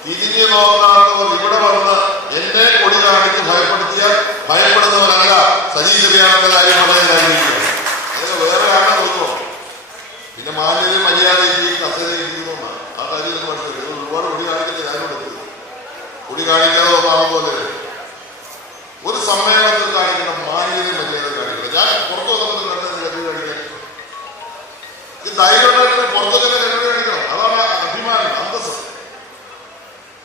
തിരിഞ്ഞു നോക്കാത്തവർ ഇവിടെ വന്ന് എന്നെ കൊടി കാണിച്ച് ഭയപ്പെടുത്തിയാൽ ഭയപ്പെടുന്നവരല്ല സജീവ കാര്യം പറയാൻ ആഗ്രഹിക്കുന്നു അത് വേറെ ആരാ തോന്നുമോ പിന്നെ മാന്യതയും മര്യാദയും ഈ കസേര ഇരിക്കുന്നതുകൊണ്ടാണ് ആ കാര്യം ഒന്ന് മനസ്സിലാക്കി ഇത് ഒരുപാട് കൊടി കാണിക്കുന്ന ഞാനും കൊടി കാണിക്കണോ പറഞ്ഞ പോലെ ഒരു സമ്മേളനത്തിൽ കാണിക്കുന്ന മാന്യതയും മര്യാദ കാണിക്കണം ഞാൻ പുറത്തു വന്നപ്പോൾ കണ്ടത് കണ്ടു കാണിക്കാൻ? ഈ ധൈര്യമായിട്ട് പുറത്തൊക്കെ കണ്ടു കാണിക്കണം? അതാണ് അഭിമാനം അന്തസ്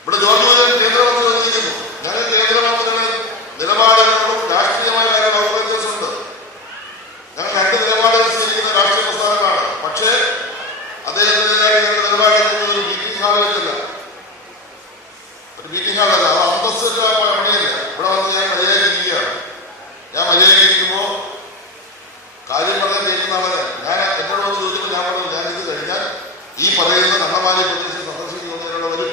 ഇവിടെ ജോലി മുതൽ കേന്ദ്രമന്ത്രി വന്നിരിക്കുന്നു. ഞാൻ കേന്ദ്രമന്ത്രിയുടെ നിലപാടുകളോടും രാഷ്ട്രീയമായ കാര്യങ്ങൾ അവർക്ക് വ്യത്യാസമുണ്ട്. ഞങ്ങൾ രണ്ട് നിലപാടുകൾ സ്വീകരിക്കുന്ന രാഷ്ട്രീയ പ്രസ്ഥാനമാണ്. പക്ഷേ അദ്ദേഹത്തിനെതിരായി നിലപാടുകൾ മീറ്റിംഗ് ഹാളല്ല അത് അന്തസ്സിന്റെ പണിയല്ല? ഇവിടെ വന്ന് ഞാൻ മര്യാദയിരിക്കുകയാണ് ഞാൻ കാര്യം ഞാൻ എന്നോട് ചോദിച്ചു ഞാൻ പറഞ്ഞു ഞാൻ ഇത് കഴിഞ്ഞാൽ ഈ പറയുന്ന കണ്ണമാലി പ്രദേശം സന്ദർശിക്കുന്നതിനുള്ള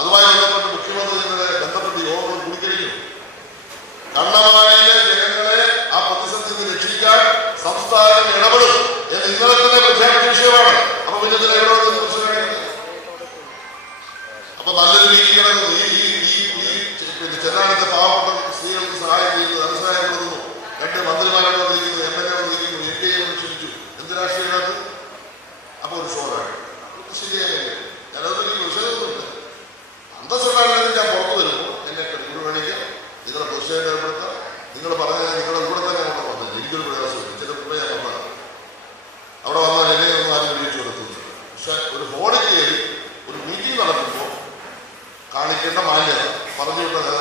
അതുമായി ബന്ധപ്പെട്ട് മുഖ്യമന്ത്രിയുടെ ബന്ധപ്പെട്ട് യോഗങ്ങൾ കൂടിക്കഴിഞ്ഞു. കണ്ണമാലിയിലെ ജനങ്ങളെ ആ പ്രതിസന്ധി നിന്ന് രക്ഷിക്കാൻ സംസ്ഥാനം ഇടപെടും എന്ന് ഇന്നലെ തന്നെ പ്രഖ്യാപിച്ച വിഷയമാണ്. അപ്പൊ പിന്നെ ഇതിൽ കിടക്കുന്നു ഈ ഈ പിന്നെ ചെന്നാനത്തെ പാവപ്പെട്ട സ്ത്രീകൾക്ക് സഹായം കൊടുക്കുന്നു രണ്ട് മന്ത്രിമാരോട് വന്നിരിക്കുന്നു എം എൽ എ വന്നിരിക്കുന്നു എം പി എ ക്ഷണിച്ചു. എന്ത് രാഷ്ട്രീയത്തിനകത്ത്? അപ്പൊ ഒരു ഷോറാണ്. ശരിയായില്ലേ? ഒരു മീറ്റിംഗ് നടത്തുമ്പോൾ കാണിക്കേണ്ട